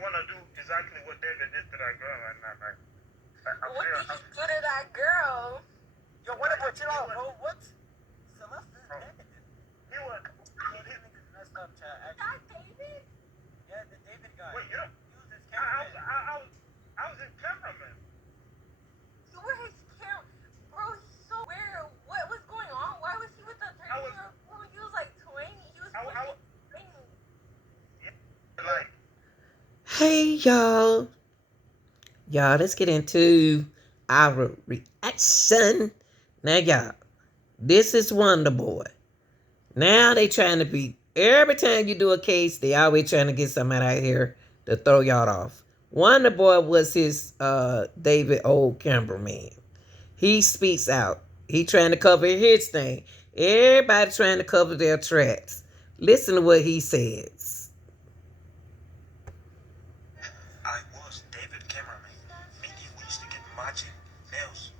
want to do exactly what David did to that girl right now. Like, what did he do to that girl? Yo, what about chill out, bro? What? Celeste's David. He was. These niggas messed up, chat. That David? Yeah, the David guy. Wait, you know? He was his cameraman. I was his cameraman. You were his camera. Bro, he's so weird. What was going on? Why was he with the 13-year-old girl? He was like 20. He was 20. Yeah, like. Hey, y'all. Y'all, let's get into our reaction. Now, y'all, this is Wonder Boy. Now they trying to be, every time you do a case, they always trying to get somebody out here to throw y'all off. Wonder Boy was his David old cameraman. He speaks out. He trying to cover his thing. Everybody trying to cover their tracks. Listen to what he says. I was David cameraman. Me and we used to get matching nails.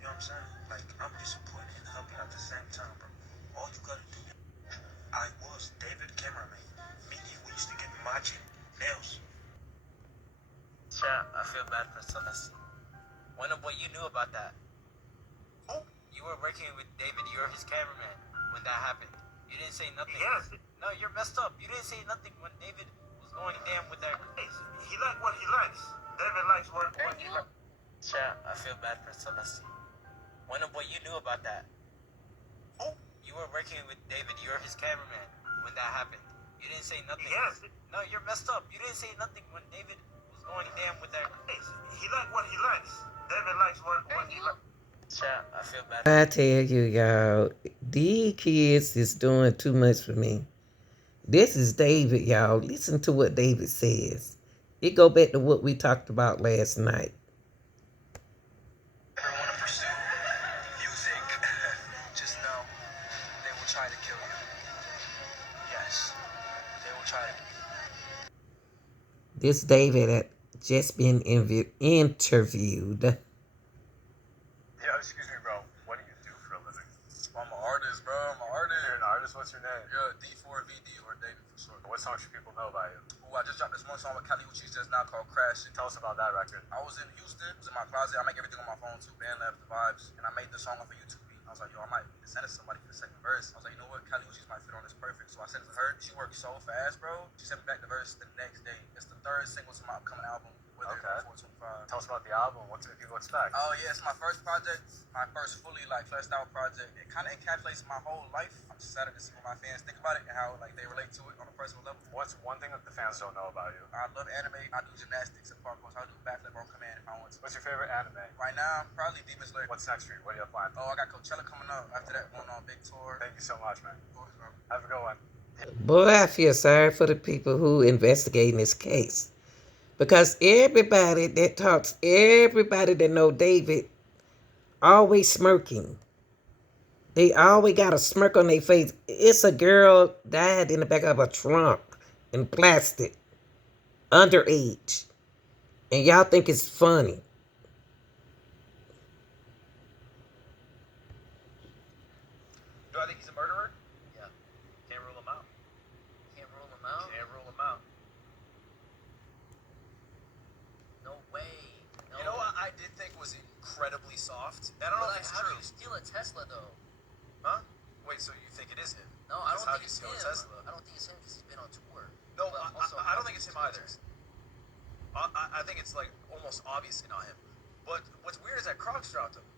You know what I'm saying? Like, I'm disappointed and helping at the same time, bro. All you gotta do. I was David cameraman. Me and we used to get matching nails. Chat, I feel bad for Celeste. Wonder Boy, you knew about that. Oh, You were working with David. You were his cameraman when that happened. You didn't say nothing. Yes. No, you're messed up. You didn't say nothing when David was going down with that. He likes what he likes. David likes what he likes. Chat, I feel bad for Celeste. Wonder Boy, you knew about that. oh, You were working with David. You were his cameraman when that happened. You didn't say nothing. Yes. No, you're messed up. You didn't say nothing when David was going down with that. He likes what he likes. David likes what he likes. Chat, I feel bad. I tell you, y'all, these kids is doing too much for me. This is David, y'all. Listen to what David says. It go back to what we talked about last night. ever want to pursue music, just know they will try to kill you. Yes, they will try to. This David had just been interviewed. Yeah, excuse me, bro. What do you do for a living? I'm an artist, bro. I'm an artist. You're an artist. What's your name? Yeah, D4VD or David for short. What songs should people know about you? Ooh, I just dropped this one song with Cali Uchis just now called Crashing. Tell us about that record. I was in Houston, it was in my closet. I make everything on my phone too. Band left the vibes, and I made the song off a YouTube beat. I was like, yo, I might send it to somebody for the second verse. I was like, you know what, Cali Uchis might fit on this perfect. So I sent it to her. She worked so fast, bro. She sent me back the verse the next day. It's the third single to my upcoming album. Okay. 425. Tell us about the album. What can people expect? Oh yeah, it's my first project, my first fully fleshed out project. It kind of encapsulates my whole life. I'm just excited to see what my fans think about it and how like they relate to it on a personal level. What's one thing that the fans don't know about you? I love anime. I do gymnastics and parkour. So I do backflip on command if I want to. What's your favorite anime? Right now, probably Demon Slayer. What's next for you? What do you have planned? Oh, I got Coachella coming up. After that, going on a big tour. Thank you so much, man. Of course, bro. Have a good one. Boy, I feel sorry for the people who investigating this case. Because everybody that talks, everybody that know David, always smirking. They always got a smirk on their face. It's a girl died in the back of a trunk in plastic, underage. And y'all think it's funny. Do I think he's a murderer? Yeah. Can't rule him out. Can't rule him out? Can't rule him out. No way. No. You know what I did think was incredibly soft? I don't know if it's how do true. you steal a Tesla, though? Huh? Wait, so you think it is him? No, I don't How think do you it's steal him. a Tesla? I don't think it's him because he's been on tour. No, But also, I don't think it's him either. Tesla. I think it's like almost obviously not him. But what's weird is that Crocs dropped him.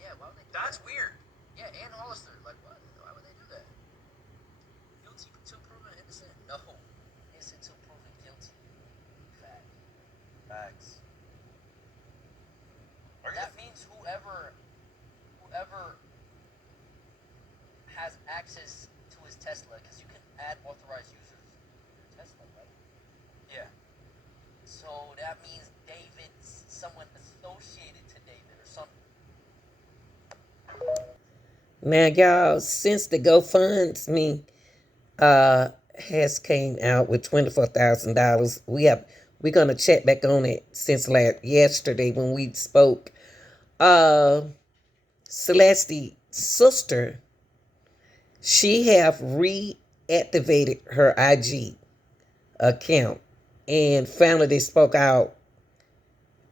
Yeah, why would they do That's that? weird. Yeah, and Hollister. Like, what? Why would they do that? Guilty till proven innocent? No. Innocent till proven guilty. Fact. Facts. That means whoever has access to his Tesla, because you can add authorized users to your Tesla, right? Yeah. So that means David's someone associated to David or something. Now, y'all, since the GoFundMe has came out with $24,000, we're gonna check back on it since yesterday when we spoke. Celeste's sister, she have reactivated her IG account. and finally they spoke out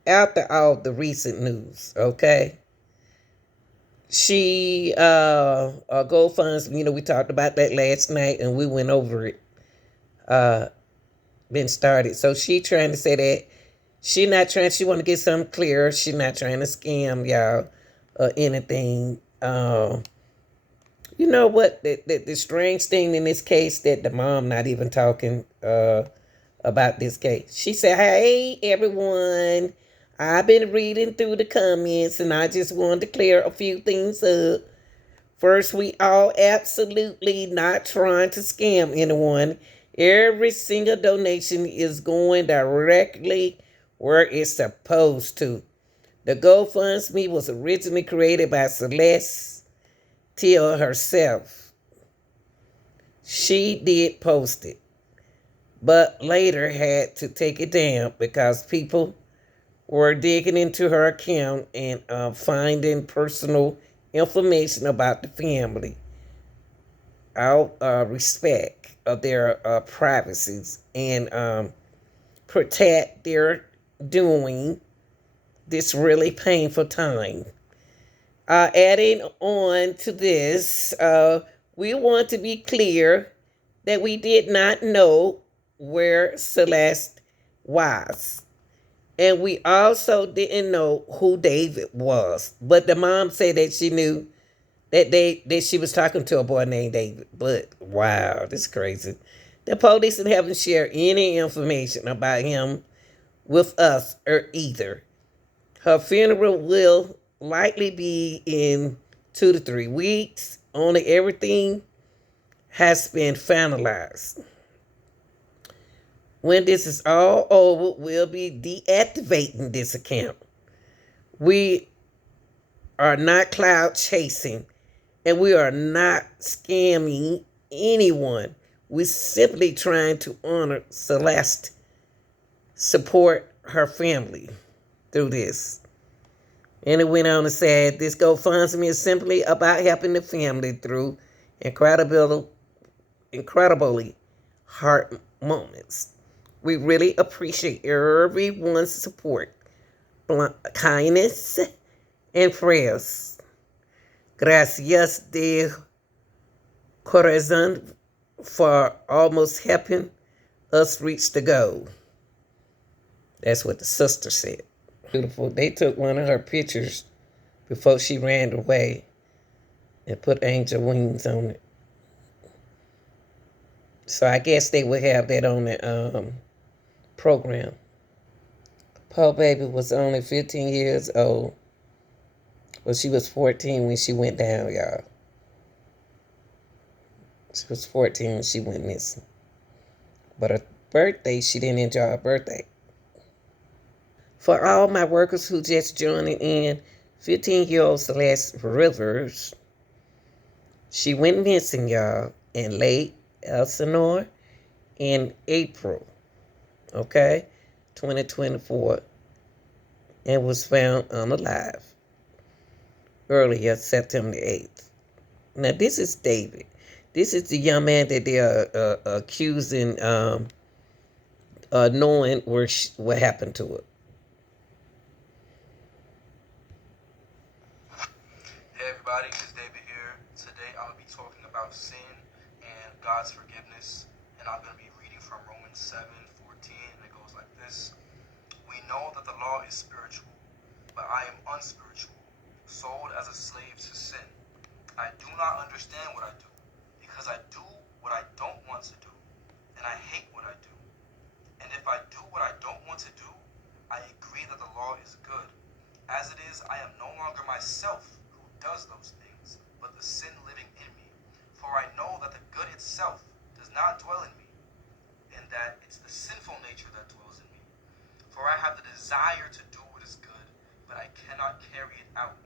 after all the recent news, okay? She GoFundMe, we talked about that last night and we went over it. Been started. So she trying to say that she want to get something clear. She not trying to scam y'all or anything. You know what? The strange thing in this case that the mom not even talking about this case. She said, "Hey everyone, I've been reading through the comments and I just wanted to clear a few things up. First, we all absolutely not trying to scam anyone. Every single donation is going directly where it's supposed to. The GoFundMe was originally created by Celeste herself. She did post it, but later had to take it down because people were digging into her account and finding personal information about the family out respect of their privacies and protect their doing this really painful time. Adding on to this, we want to be clear that we did not know where Celeste was. And we also didn't know who David was. But the mom said that she knew that she was talking to a boy named David. But wow, this is crazy. The police haven't shared any information about him with us or either. Her funeral will likely be in 2 to 3 weeks. Only everything has been finalized. When this is all over, we'll be deactivating this account. We are not cloud chasing and we are not scamming anyone. We're simply trying to honor Celeste, support her family through this. And it went on to say, this GoFundMe is simply about helping the family through incredibly hard moments. We really appreciate everyone's support, kindness, and prayers. Gracias de corazón for almost helping us reach the goal. That's what the sister said. Beautiful. They took one of her pictures before she ran away and put angel wings on it. So I guess they would have that on the program. Poor baby was only 15 years old. Well, she was 14 when she went down, y'all. She was 14 when she went missing. But her birthday, she didn't enjoy her birthday. For all my workers who just joining in, 15-year-old Celeste Rivers, she went missing, y'all, in late Elsinore in April, 2024, and was found unalive earlier, September 8th. Now, this is David. This is the young man that they are accusing, knowing what happened to her. Hey everybody, it's David here. Today I'm going to be talking about sin and God's forgiveness. And I'm going to be reading from Romans 7:14, and it goes like this. We know that the law is spiritual, but I am unspiritual, sold as a slave to sin. I do not understand what I do, because I do what I don't want to do, and I hate what I do. And if I do what I don't want to do, I agree that the law is good. As it is, I am no longer myself who does those things, but the sin living in me. For I know that the good itself does not dwell in me, and that it's the sinful nature that dwells in me. For I have the desire to do what is good, but I cannot carry it out.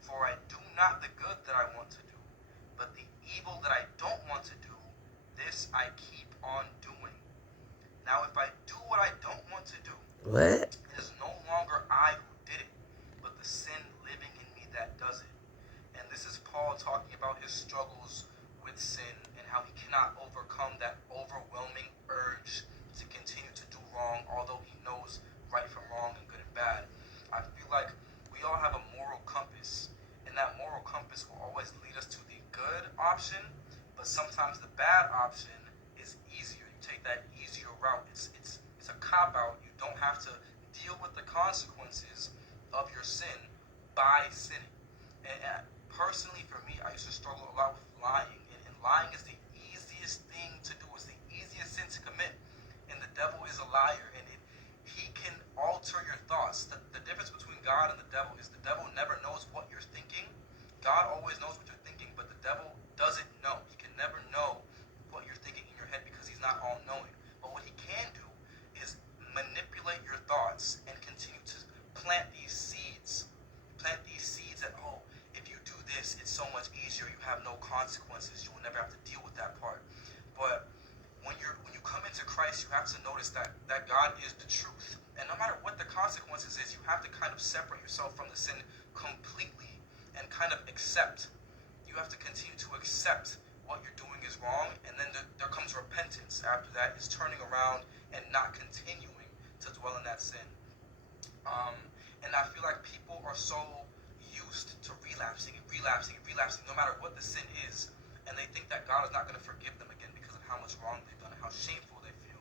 For I do not the good that I want to do, but the evil that I don't want to do, this I keep on doing. Now if I do what I don't want to do, What? it is no longer I who did it, but the sin living in me that does it. And this is Paul talking about his struggles with sin and how he cannot overcome that overwhelming urge to continue to do wrong have to deal with the consequences of your sin by sinning. And personally, for me, I used to struggle a lot with lying. And lying is the easiest thing to do. It's the easiest sin to commit. And the devil is a liar. And he can alter your thoughts. The difference between God and the devil is the devil never knows what you're thinking. God always knows what you're thinking, but the devil doesn't know. He can never know what you're thinking in your head because he's not all-knowing. But what he can do is manipulate your thoughts and continue to plant these seeds. Plant these seeds that, oh, if you do this, it's so much easier. You have no consequences. You will never have to deal with that part. But when you come into Christ, you have to notice that God is the truth. And no matter what the consequences is, you have to kind of separate yourself from the sin completely and kind of accept. You have to continue to accept what you're doing is wrong, and then there comes repentance. After that is turning around and not continuing to dwell in that sin. And I feel like people are so used to relapsing no matter what the sin is, and they think that God is not going to forgive them again because of how much wrong they've done and how shameful they feel.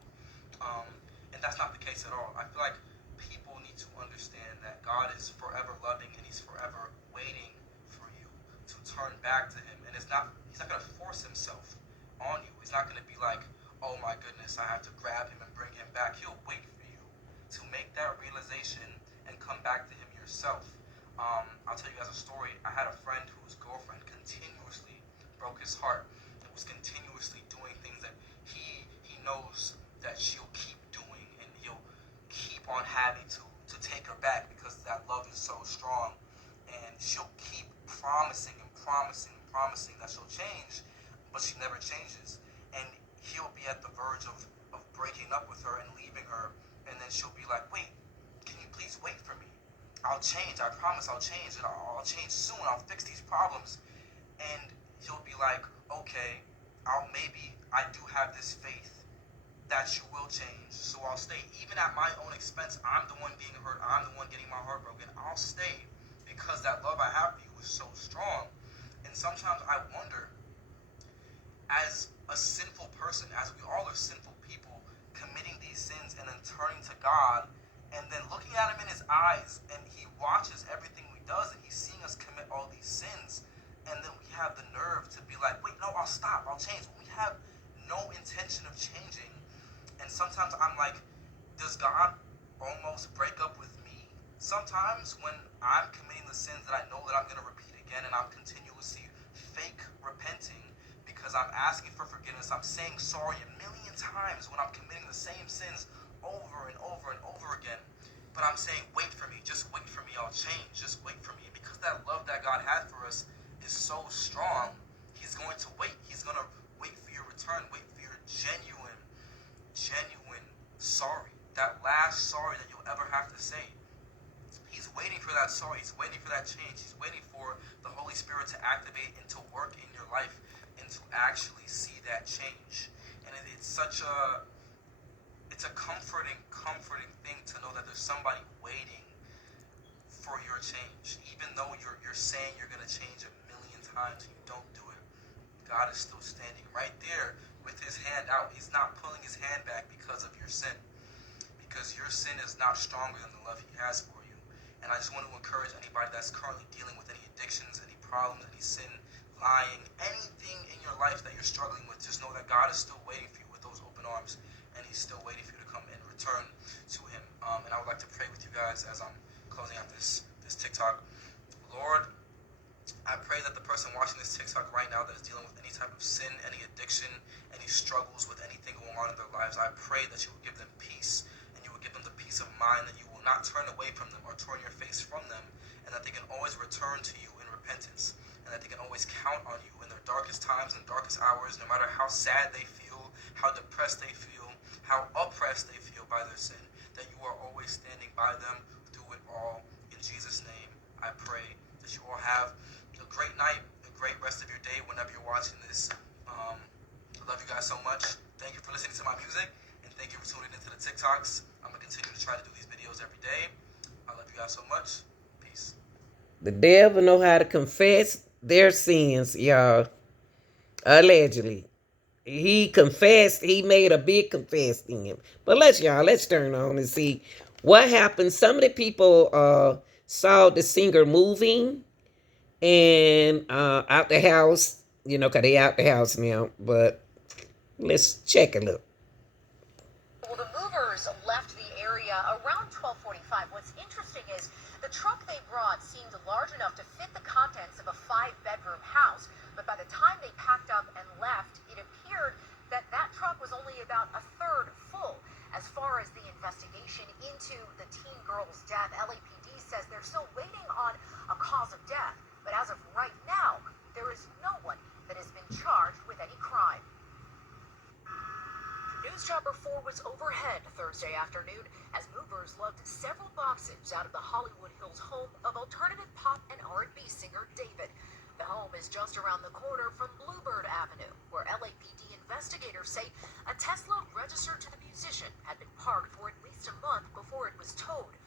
And that's not the case at all. I feel like people need to understand that God is forever loving and he's forever waiting for you to turn back to him. And he's not going to force himself on you. He's not going to be like, oh my goodness, I have to grab him and bring him back. He'll wait for you to make that realization and come back to him yourself. I'll tell you guys a story. I had a friend whose girlfriend continuously broke his heart and was continuously doing things that he knows that she'll keep doing, and he'll keep on having to take her back because that love is so strong. And she'll keep promising that she'll change, but she never changes. And he'll be at the verge of breaking up with her and leaving her, and then she'll be like, wait, can you please wait for me? I'll change, I promise I'll change, and I'll change soon, I'll fix these problems. And he'll be like, okay, maybe I do have this faith that you will change, so I'll stay. Even at my own expense, I'm the one being hurt, I'm the one getting my heart broken, I'll stay because that love I have for you is so strong. And sometimes I wonder, as a sinful person, as we all are sinful people, committing these sins and then turning to God and then looking at him in his eyes, and he watches everything we does, and he's seeing us commit all these sins, and then we have the nerve to be like, wait, no, I'll stop, I'll change. We have no intention of changing. And sometimes I'm like, does God almost break up with me? Sometimes when I'm committing the sins that I know that I'm going to repeat again, and I'm continuously fake repenting because I'm asking for forgiveness, I'm saying sorry a million times when I'm committing the same sins over and over and over again. But I'm saying, wait for me, just wait for me, I'll change, just wait for me. Because that love that God has for us is so strong, he's going to wait. He's going to wait for your return, wait for your genuine sorry. That last sorry that you'll ever have to say. He's waiting for that sorry. He's waiting for that change. He's waiting for the Holy Spirit to activate and to work in your life and to actually see that change. And it's such a comforting thing to know that there's somebody waiting for your change. Even though you're saying you're going to change a million times and you don't do it, God is still standing right there with his hand out. He's not pulling his hand back because of your sin. Because your sin is not stronger than the love he has for you. And I just want to encourage anybody that's currently dealing with any addictions, any problems, any sin, lying, anything in your life that you're struggling with, just know that God is still waiting for you with those open arms, and he's still waiting for you to come and return to him. And I would like to pray with you guys as I'm closing out this TikTok. Lord, I pray that the person watching this TikTok right now that is dealing with any type of sin, any addiction, any struggles with anything going on in their lives, I pray that you will give them peace, and you will give them the peace of mind, that you will not turn away from them or turn your face from them, and that they can always return to you in repentance, and that they can always count on you in their darkest times and darkest hours, no matter how sad they feel, how depressed they feel, how oppressed they feel by their sin, that you are always standing by them through it all. In Jesus' name, I pray that you all have a great night, a great rest of your day whenever you're watching this. I love you guys so much. Thank you for listening to my music, and thank you for tuning into the TikToks. I'm going to continue to try to do these videos every day. I love you guys so much. Peace. The devil know how to confess their sins, y'all. Allegedly. He confessed. He made a big confess in him. But let's turn on and see What happened? Some of the people saw the singer moving and out the house, you know, because they out the house now. But let's check a look. Well, the movers left the area around 12:45. What's interesting is the truck they brought seemed large enough to fit the contents of a 5-bedroom house. But by the time they packed up and left, it appeared that that truck was only about a third full. As far as the investigation into the teen girl's death, LAPD says they're still waiting on a cause of death. But as of right now, there is no one that has been charged with any crime. News Chopper 4 was overhead Thursday afternoon as movers lugged several boxes out of the Hollywood Hills home of alternative pop and R&B singer David. The home is just around the corner from Bluebird Avenue, where LAPD investigators say a Tesla registered to the musician had been parked for at least a month before it was towed.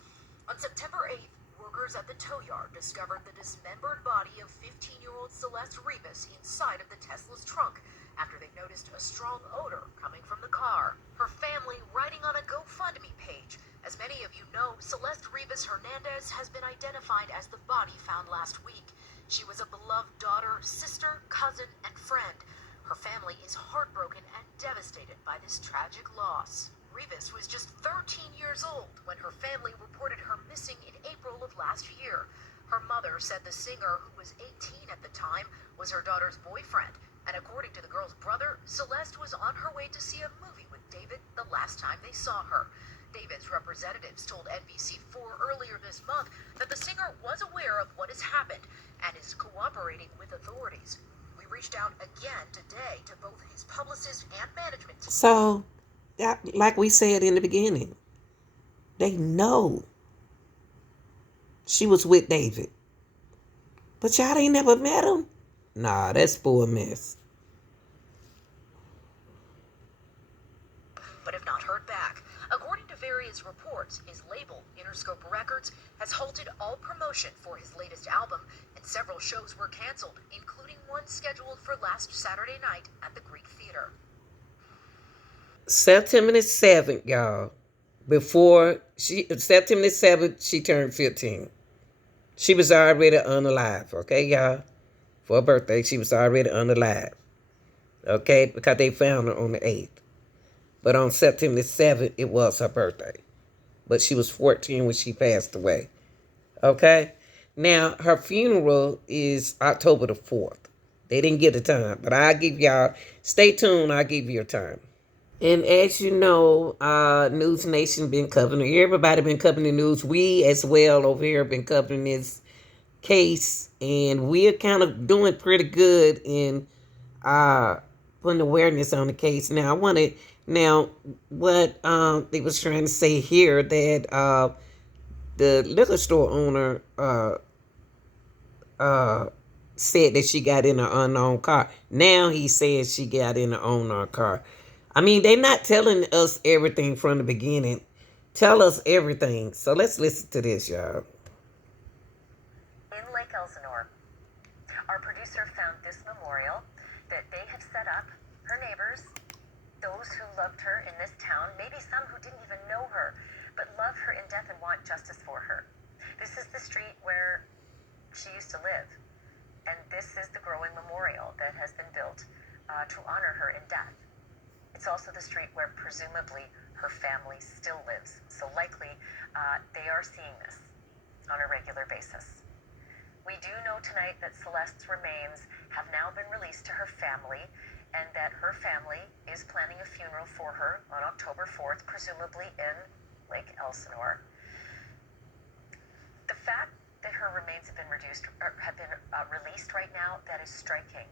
On September 8th, workers at the tow yard discovered the dismembered body of 15-year-old Celeste Rivas inside of the Tesla's trunk after they noticed a strong odor coming from the car. Her family writing on a GoFundMe page. As many of you know, Celeste Rivas Hernandez has been identified as the body found last week. She was a beloved daughter, sister, cousin, and friend. Her family is heartbroken and devastated by this tragic loss. Rivas was just 13 years old when her family reported her missing in April of last year. Her mother said the singer, who was 18 at the time, was her daughter's boyfriend. And according to the girl's brother, Celeste was on her way to see a movie with David the last time they saw her. David's representatives told NBC4 earlier this month that the singer was aware of what has happened and is cooperating with authorities. We reached out again today to both his publicist and management team. So, like we said in the beginning, they know she was with David. But y'all ain't never met him? Nah, that's for a mess. But have not heard back. According to various reports, his label, Interscope Records, has halted all promotion for his latest album, and several shows were canceled, including one scheduled for last Saturday night at the Greek Theater. September the 7th, y'all. September the 7th, she turned 15. She was already unalive, okay, y'all? For her birthday, she was already unalive. Okay? Because they found her on the 8th. But on September the 7th, it was her birthday. But she was 14 when she passed away. Okay? Now, her funeral is October the 4th. They didn't give the time. But I'll give y'all, stay tuned, I'll give you a time. And as you know, News Nation been covering, everybody been covering the news. We as well over here been covering this case, and we're kind of doing pretty good in putting awareness on the case. Now, what they was trying to say here, that the liquor store owner said that she got in an unknown car. Now he says she got in an unknown car. I mean, they're not telling us everything from the beginning. Tell us everything. So let's listen to this, y'all. In Lake Elsinore, our producer found this memorial that they had set up. Her neighbors, those who loved her in this town, maybe some who didn't even know her, but love her in death and want justice for her. This is the street where she used to live, and this is the growing memorial that has been built to honor her in death. It's also the street where presumably her family still lives, so likely they are seeing this on a regular basis. We do know tonight that Celeste's remains have now been released to her family, and that her family is planning a funeral for her on October 4th, presumably in Lake Elsinore. The fact that her remains have been released right now, that is striking,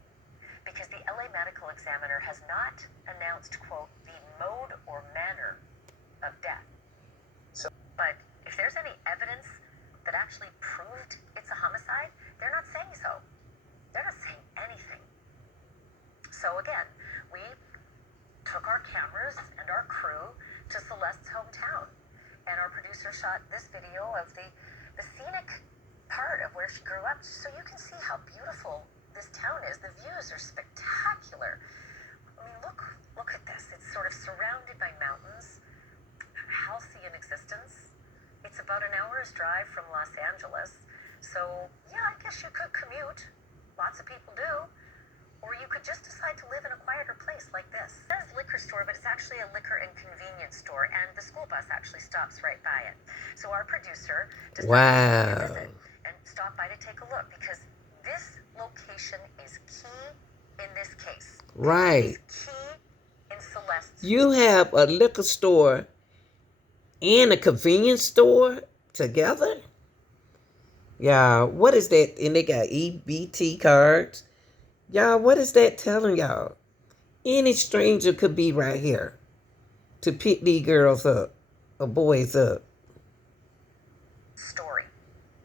because the LA Medical Examiner has not announced, quote, the mode or manner of death. But if there's any evidence that actually proved it's a homicide, they're not saying so. They're not saying anything. So again, we took our cameras and our crew to Celeste's hometown, and our producer shot this video of the scenic part of where she grew up, so you can see how beautiful this town is. The views are spectacular. I mean, look at this. It's sort of surrounded by mountains, halcyon existence. about an hour's drive from Los Angeles. So, yeah, I guess you could commute. Lots of people do. Or you could just decide to live in a quieter place like this. It says liquor store, but it's actually a liquor and convenience store, and the school bus actually stops right by it. So our producer decided to pay a visit and stop by to take a look, because this location is key in this case. Right. It's key in Celeste's. You have a liquor store and a convenience store together? Yeah, what is that? And they got EBT cards. Y'all, what is that telling y'all? Any stranger could be right here to pick these girls up or boys up. Story,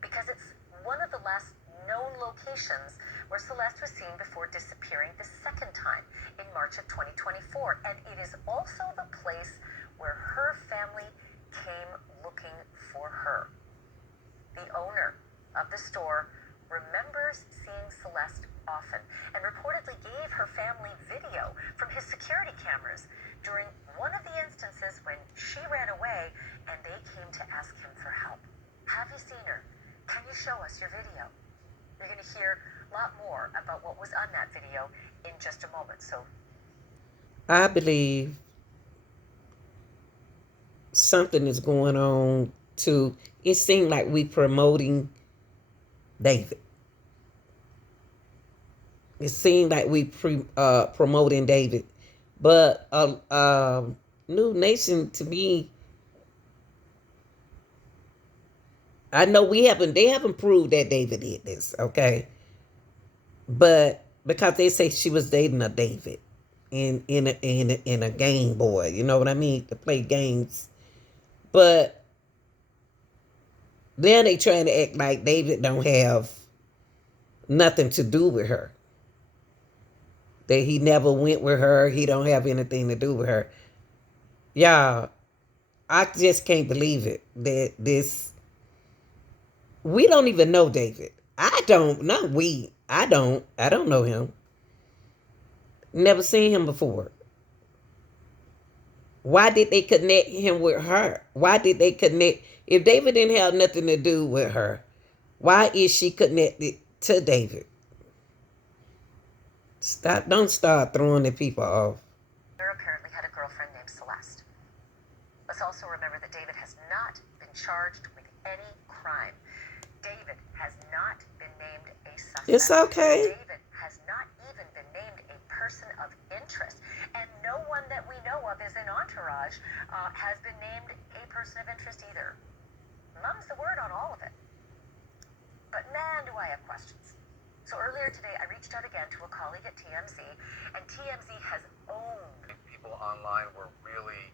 because it's one of the last known locations where Celeste was seen before disappearing the second time in March of 2024, and it is also the place where her family came looking for her. The owner of the store remembers seeing Celeste often and reportedly gave her family video from his security cameras during one of the instances when she ran away and they came to ask him for help. Have you seen her? Can you show us your video? You're going to hear a lot more about what was on that video in just a moment. So I believe something is going on too. It seemed like we promoting David. It seemed like we promoting David, but New Nation, to me, I know they haven't proved that David did this, okay? But because they say she was dating a David in a Game Boy, you know what I mean, to play games, but then they trying to act like David don't have nothing to do with her. That he never went with her. He don't have anything to do with her. Y'all, I just can't believe it. That this... We don't even know David. I don't. Not we. I don't know him. Never seen him before. Why did they connect him with her? Why did they connect... If David didn't have nothing to do with her, why is she connected to David? Don't start throwing the people off. Sarah apparently had a girlfriend named Celeste. Let's also remember that David has not been charged with any crime. David has not been named a suspect. It's okay. David has not even been named a person of interest. And no one that we know of as an entourage has been named a person of interest either. Mum's the word on all of it. But man, do I have questions. So earlier today, I reached out again to a colleague at TMZ, and TMZ has owned. People online were really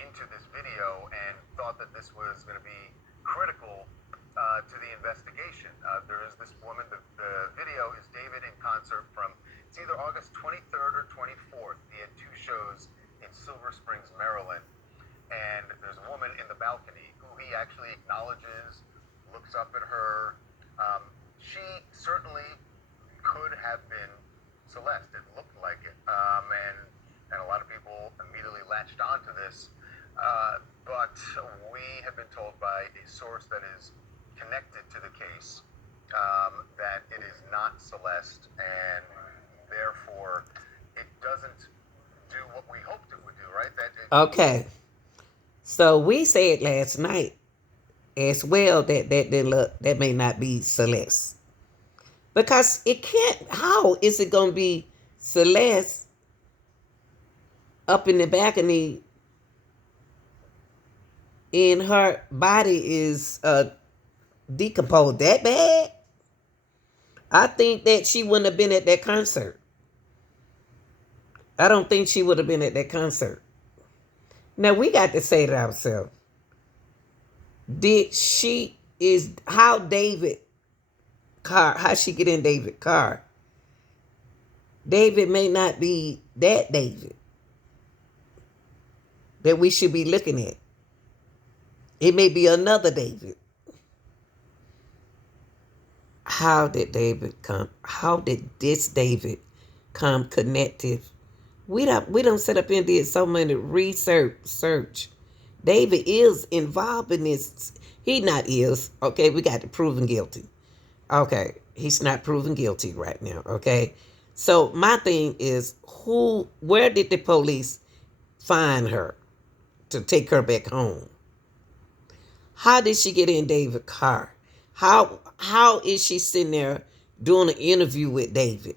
into this video and thought that this was going to be critical to the investigation. There is this woman, the video is David in concert from, it's either August 23rd or 24th. He had two shows in Silver Springs, Maryland, and there's a woman in the balcony who he actually acknowledges, looks up at her. She certainly could have been Celeste. It looked like it. And a lot of people immediately latched onto this. But we have been told by a source that is connected to the case that it is not Celeste, and therefore it doesn't do what we hoped it would do, right? Okay. So we said last night as well that may not be Celeste. Because it can't, how is it going to be Celeste up in the balcony and her body is decomposed that bad? I think that she wouldn't have been at that concert. I don't think she would have been at that concert. Now, we got to say it ourselves. How David car, how she get in David's car? David may not be that David that we should be looking at. It may be another David. How did David come? How did this David come connected? We don't sit up and did so many research David is involved in this. He not is. Okay, we got to prove him guilty. Okay, he's not proven guilty right now. Okay, so my thing is, where did the police find her to take her back home? How did she get in David's car? How is she sitting there doing an interview with David?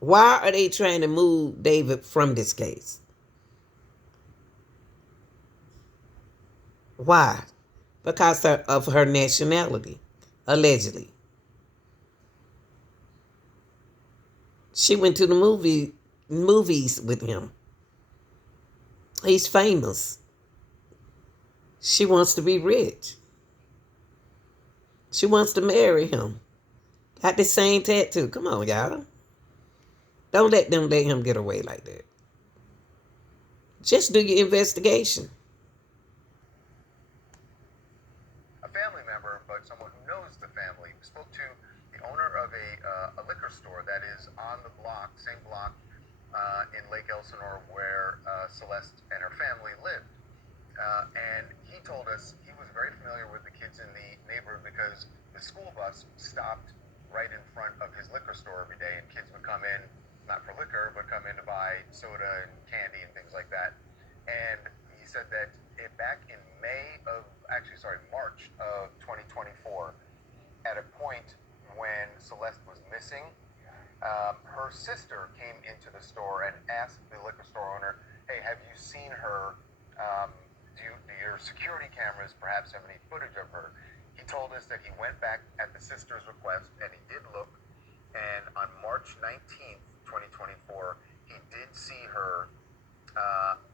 Why are they trying to move David from this case? Why? Because of her nationality, allegedly. She went to the movies with him. He's famous. She wants to be rich. She wants to marry him. Got the same tattoo. Come on, y'all. Don't let him get away like that. Just do your investigation. A family member, but someone who knows the family, spoke to the owner of a liquor store that is on the block, same block in Lake Elsinore where Celeste and her family lived. And he told us he was very familiar with the kids in the neighborhood because the school bus stopped right in front of his liquor store every day, and kids would come in, not for liquor, but come in to buy soda and candy and things like that. And he said that back in March of 2024, at a point when Celeste was missing, her sister came into the store and asked the liquor store owner, hey, have you seen her? Do your security cameras perhaps have any footage of her? He told us that he went back at the sister's request, and he did look, and on March 19th, 2024, he did see her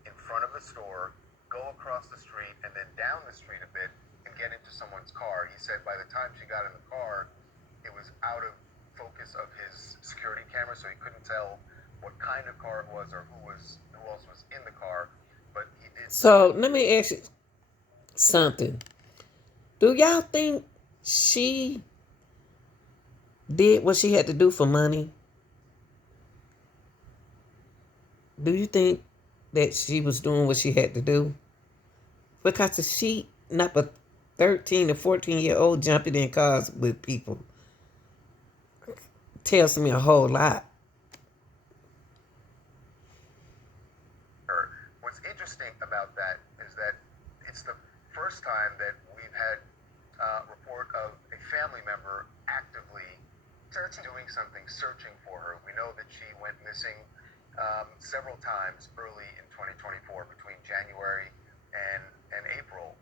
in front of the store, go across the street, and then down the street a bit and get into someone's car. He said by the time she got in the car, it was out of focus of his security camera, so he couldn't tell what kind of car it was or who else was in the car. But he did. So let me ask you something. Do y'all think she did what she had to do for money? Do you think that she was doing what she had to do? Because if she not a 13 or 14-year-old jumping in cars with people tells me a whole lot. What's interesting about that is that it's the first time that we've had a report of a family member actively searching for her. We know that she went missing several times early in 2024 between January and April.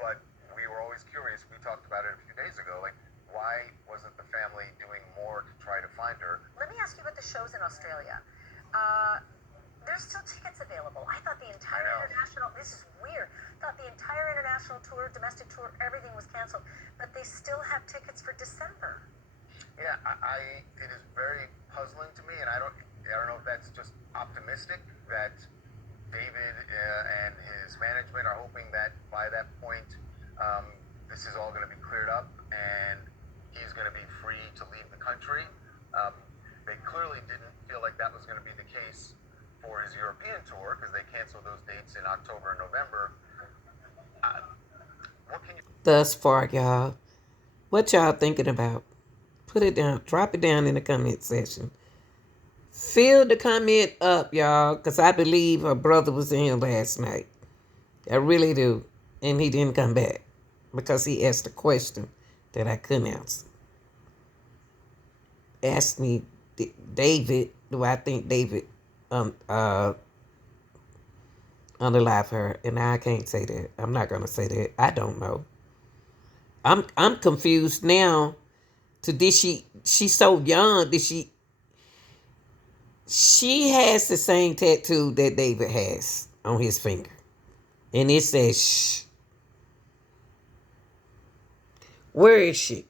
But we were always curious. We talked about it a few days ago. Like, why wasn't the family doing more to try to find her? Let me ask you about the shows in Australia. There's still tickets available. I thought the entire international, this is weird, thought the entire international tour, domestic tour, everything was canceled, but they still have tickets for December. Yeah, it is very puzzling to me, and I don't know if that's just optimistic that David and his management are hoping that by that point, this is all going to be cleared up and he's going to be free to leave the country. They clearly didn't feel like that was going to be the case for his European tour because they canceled those dates in October and November. What can you... Thus far, y'all, what y'all thinking about? Put it down. Drop it down in the comment section. Fill the comment up, y'all, because I believe her brother was in here last night. I really do. And he didn't come back because he asked a question that I couldn't answer. Asked me, David, do I think David unalive her? And I can't say that. I'm not going to say that. I don't know. I'm confused now. She's so young. She has the same tattoo that David has on his finger. And it says, shh. Where is she?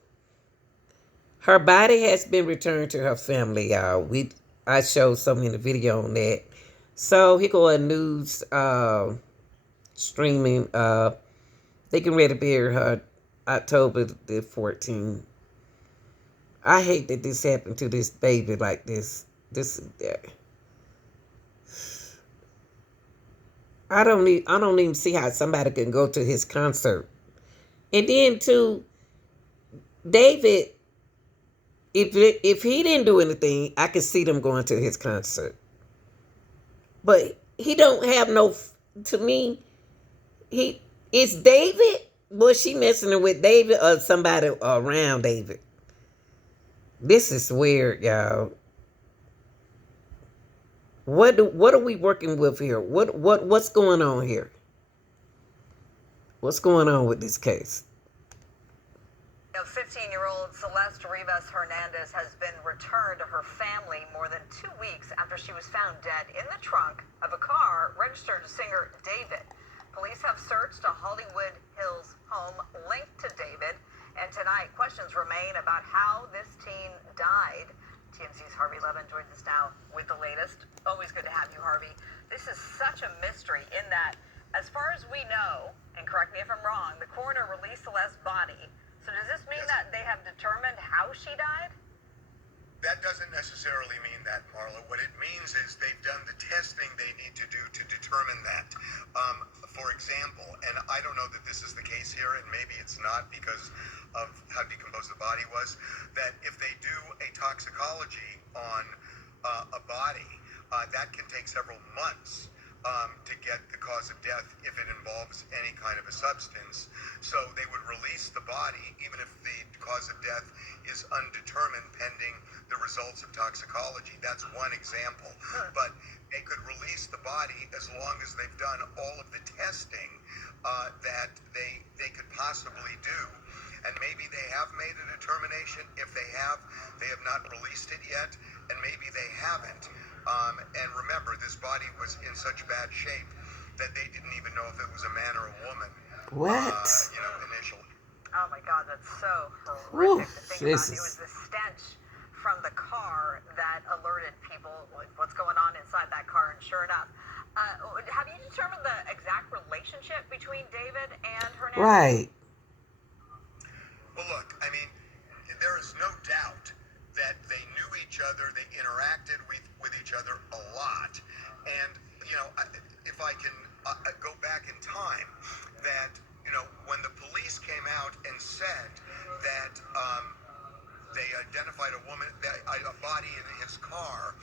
Her body has been returned to her family, y'all. I showed something in the video on that. So here go a news streaming. They can ready to bury her October the 14th. I hate that this happened to this baby like this. I don't even see how somebody can go to his concert. And then too, David, if he didn't do anything, I could see them going to his concert. But he don't have no. To me, he it's David. Was she messing with David or somebody around David? This is weird, y'all. What are we working with here? What's going on here? What's going on with this case? 15-year-old Celeste Rivas Hernandez has been returned to her family more than 2 weeks after she was found dead in the trunk of a car registered to singer David. Police have searched a Hollywood Hills home linked to David, and tonight questions remain about how this teen died. TMZ's Harvey Levin joins us now with the latest. Always good to have you, Harvey. This is such a mystery in that, as far as we know, and correct me if I'm wrong, the coroner released Celeste's body. So does this mean that they have determined how she died? That doesn't necessarily mean that, Marla. What it means is they've done the testing they need to do to determine that. For example, and I don't know that this is the case here, and maybe it's not because of how decomposed the body was, that if they do a toxicology on a body, that can take several months to get the cause of death if it involves any kind of a substance. So they would release the body even if the cause of death is undetermined pending the results of toxicology. That's one example. But they could release the body as long as they've done all of the testing that they could possibly do. And maybe they have made a determination. If they have not released it yet, and maybe they haven't. And remember, this body was in such bad shape that they didn't even know if it was a man or a woman. What? Initially. Oh my God, that's so horrific to think about. Jesus. It was the stench from the car that alerted people like what's going on inside that car, and sure enough. Have you determined the exact relationship between David and Hernandez? Right. Well, look, I mean, there is no doubt that they knew each other, they interacted with each other a lot. And, if I can go back in time, that, when the police came out and said that they identified a body in his car,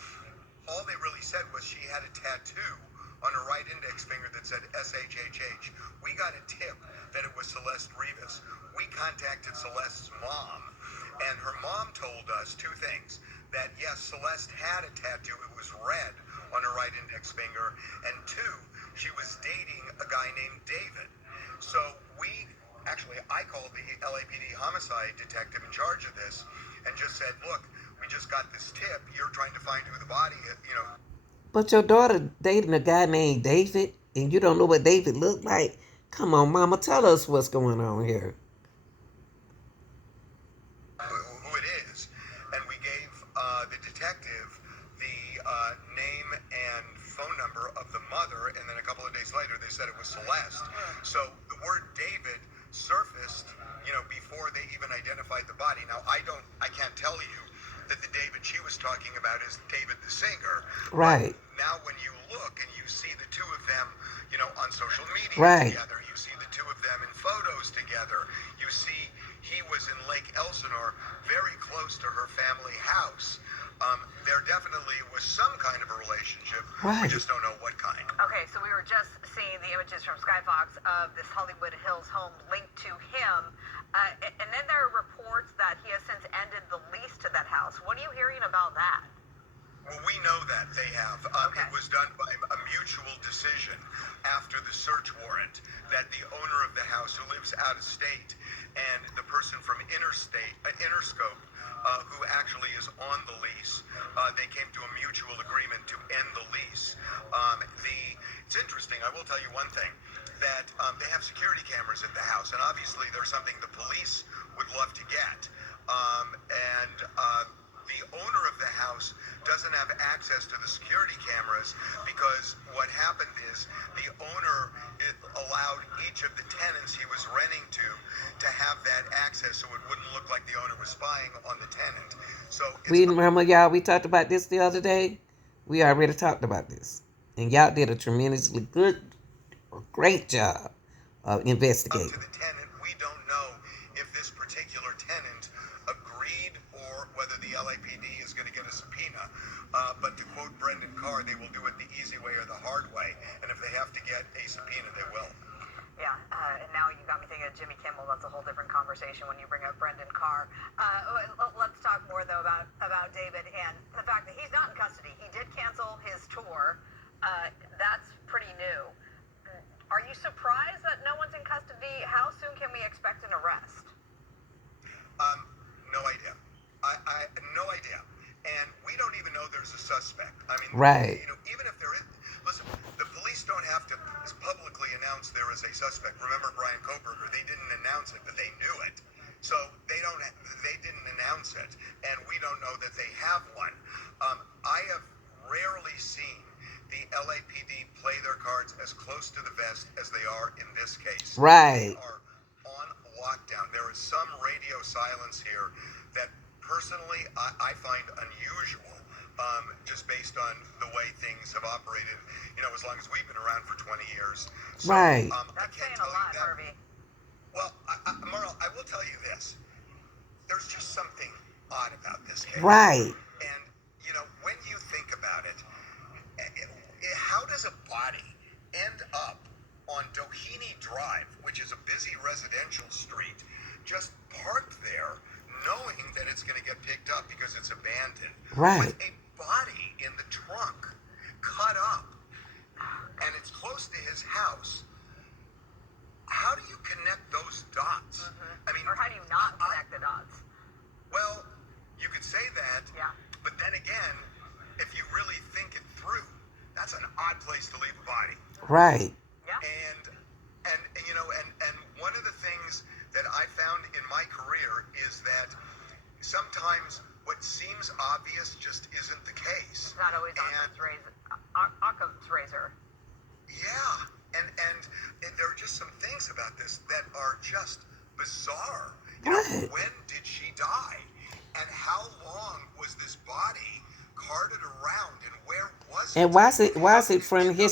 all they really said was she had a tattoo on her right index finger that said SHHH. We got a tip that it was Celeste Rivas. We contacted Celeste's mom, and her mom told us two things. That yes, Celeste had a tattoo, it was red on her right index finger, and two, she was dating a guy named David. So I called the LAPD homicide detective in charge of this and just said, look, we just got this tip, you're trying to find who the body is, But your daughter dating a guy named David, and you don't know what David looked like? Come on, Mama, tell us what's going on here. Who it is. And we gave the detective the name and phone number of the mother, and then a couple of days later they said it was Celeste. So the word David surfaced, before they even identified the body. Now, I can't tell you that the David she was talking about is David the singer. Right. But now when you look and you see the two of them, on social media Right. together, you see the two of them in photos together, you see he was in Lake Elsinore, very close to her family house. There definitely was some kind of a relationship. Right. We just don't know what kind. Okay, so we were just seeing the images from Skyfox of this Hollywood Hills home linked to him. And then there are reports that he has since ended the lease to that house. What are you hearing about that? Well, we know that they have. Okay. It was done by a mutual decision after the search warrant that the owner of the house, who lives out of state, and the person from Interscope, who actually is on the lease, they came to a mutual agreement to end the lease. It's interesting. I will tell you one thing, that they have security cameras at the house, and obviously there's something the police would love to get. The owner of the house doesn't have access to the security cameras because what happened is the owner allowed each of the tenants he was renting to have that access, so it wouldn't look like the owner was spying on the tenant. So We remember, y'all, we talked about this the other day. We already talked about this. And y'all did a tremendously good a great job of Up investigating. to the tenant, we don't know if this particular tenant agreed or whether the LAPD is going to get a subpoena. But to quote Brendan Carr, they will do it the easy way or the hard way. And if they have to get a subpoena, they will. Yeah, and now you got me thinking of Jimmy Kimmel. That's a whole different conversation when you bring up Brendan Carr. Let's talk more, though, about David and the fact that he's not in custody. He did cancel his tour. That's pretty new. Are you surprised that no one's in custody? How soon can we expect an arrest? No idea. I no idea. And we don't even know there's a suspect. I mean, Right. you know, even if there is, listen, the police don't have to publicly announce there is a suspect. Remember Brian Koberger? They didn't announce it, but they knew it. So they didn't announce it, and we don't know that they have one. I have rarely seen the LAPD play their cards as close to the vest as they are in this case. Right. They are on lockdown. There is some radio silence here that personally I find unusual, just based on the way things have operated, you know, as long as we've been around for 20 years. So, Right. That's saying a lot, Harvey. Well, Merle, I will tell you this. There's just something odd about this case. Right. And, you know, when you think about it, how does a body end up on Doheny Drive, which is a busy residential street, just parked there, knowing that it's going to get picked up because it's abandoned, Right. with a body in the trunk, cut up, and it's close to his house? How do you connect those dots? I mean, Or how do you not connect the dots? well, you could say that, Yeah. but then again, if you really think it through, that's an odd place to leave a body. Right. Yeah. And you know, and one of the things that I found in my career is that sometimes what seems obvious just isn't the case. It's not always Occam's razor. Yeah, and there are just some things about this that are just bizarre. You know, Right. when did she die? And how long was this body carted around, and where was it? And why is it from his